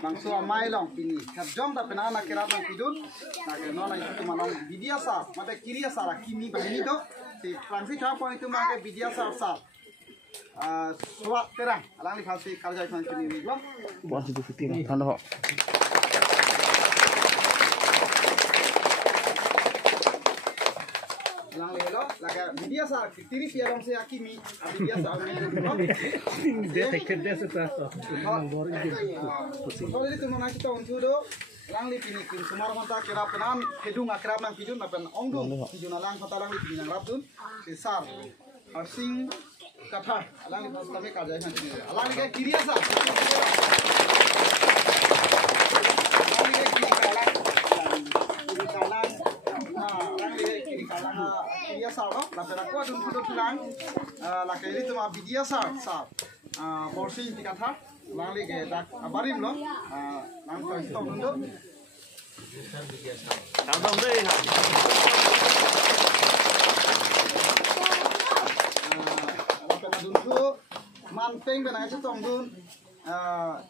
bangso amai long pini jom da pena na kira bang pidun na ke no na itu manong bidia sa mate kiria sara kimi bani do si Francis cha point itu mage bidia sa swat terang alang li phasi karjai phan pini lo bon situ fitir thanda ho lang lelo laga bidia sa tiri piarong se akimi bidia sa dia teker dia sesuatu nomor so ini tu mana kita untuk do lang li pini kin sumar mata kira penan hedung akrab nang pidun apen ongdung pidun lang kota lang li pini nang rabdun sar asing kata lang li pas kami kerja kan ini lang li kiri asa bidia sa no la pera ko dun kudo tulang la ke ini tuma bidia sa porsi tika tha lang li ke dak abarim lo lang ko sto dundo dong deh la pera dundu manteng bena se tong dun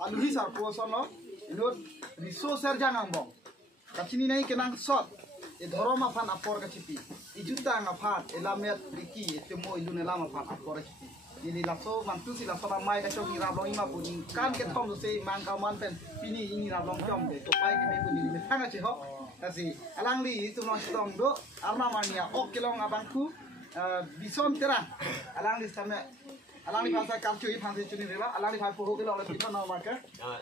alhi sa ko so no inut riso ser jangang bong kachini nai kenang shot e dhoroma phan apor ka chipi ijuta nga phat elamet riki etemo ilun elama phat apor chipi ini laso mantu si laso ramai ka chok ni rablong ima pun kan ke thom se mang ka man pen pini ini rablong chom de to pai ke me pun ni me thanga che ho kasi alang li tu no stong do arna mania ok kilong abangku bison terang alang li same alang li phasa kam chui phan se chuni rela alang li phai po ho ke lo le pin no ma ka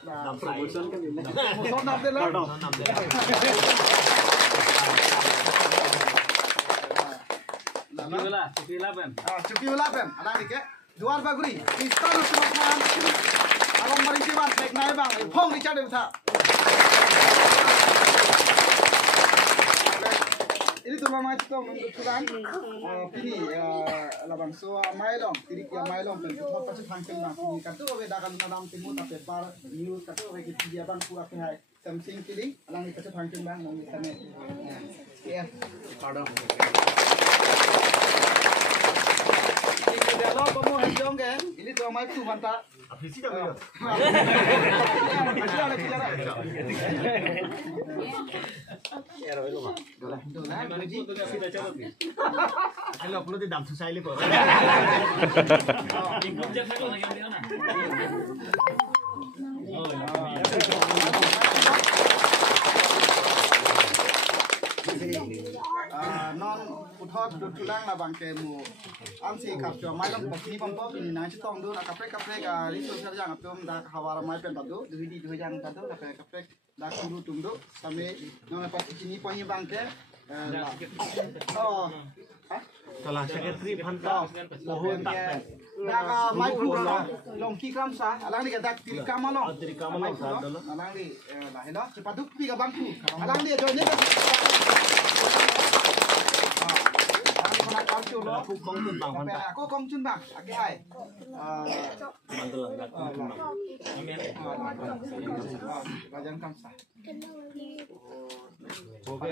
na promotion ke ni promotion nam de lo Cuki ulapen, alang dike, duar baguri, istan usman, alam maring ciban, naik naik bang, pong dicat deh tak. Ini tuh mama itu menurut tulang, ini labang so mailong, tirik ya mailong, dan tuh pasti fungsi bang, ini katu beda kan dalam timur tapi par news katu bagi dia bang pura pihak something pilih, alang itu pasti fungsi bang, mau misalnya, ya, pardon. Kalau kamu hijau kan, ini tuh mai tu mantap. Apisi dah boleh. Kalau perlu di dalam susah ini kok. Non uthot tulang la bangke mu ansi khap jo mai long pokni pampo ini na chitong do na kapre ga riso sar jang apum da hawara mai pen tadu duidi do jang tadu la kapre da kuru tumdo same non pa chini pani bangke oh Kalau sekretari phanta mohon tak pen. da mai pu long ki kam sa alang ni ga dak tiri kam long sa dolo. alang ni la helo cepaduk pi ga bangku alang ni jo ni Aku kongcun bang phanta. Aku kongcun bang, aki hai. Mantul lah kongcun bang. Rajan kamsa. Oke.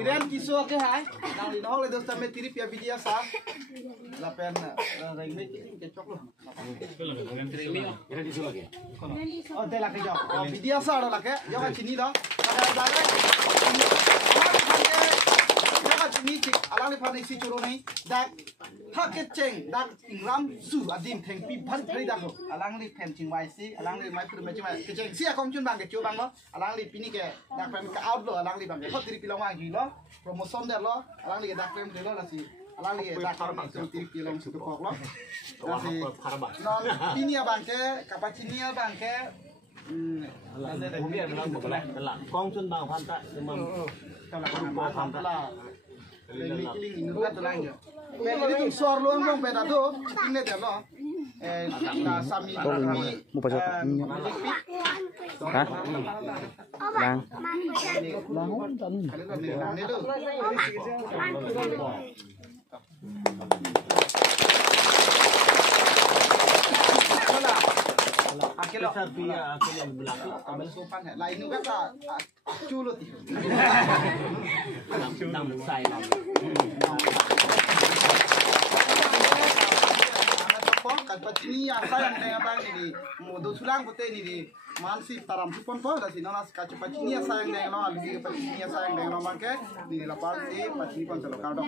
Irian kisu aki hai. Nang lino le dos tame tirip ya bidia sa. Lapen ring ni kecok loh. Irian kisu lagi. Oh, teh laki jauh. Oh, bidia sa ada laki. Jauh kat sini dah. Ada lagi. Jauh kat sini cik. Alang lepas ni si curu ni. Dak paket ceng. Dak ingram su adim teng pi ban beri dak lo. Alang li pen cing wai si. Alang li mai pun macam mana. Keceng si akong cun bang kecil bang lo. Alang li pini ke dak pen ke out lo. Alang li bang. Kau tiri pilang wang lo. Promotion der lo. Alang li ke dak pen lo lah si. Alang li ke dak pen tiri pilang suatu kok lo. Non pini abang ke kapacini abang ke Kongcun bang phanta memang ini tuh suar luang dong beda tuh ini dia lo nah sami mau pasal hah lang bangun tan ini tuh besar pia aku yang belakang. Abang sopan ya. Lain juga tak culut itu. Dam sai lah. Kacini yang sayang dengan abang ini, mudah sulang putih ini masih taram sipon po, dah sini nas kacini yang sayang dengan lo, alih kacini yang sayang dengan lo bangke, ini lapar si kacini pon selalu kado.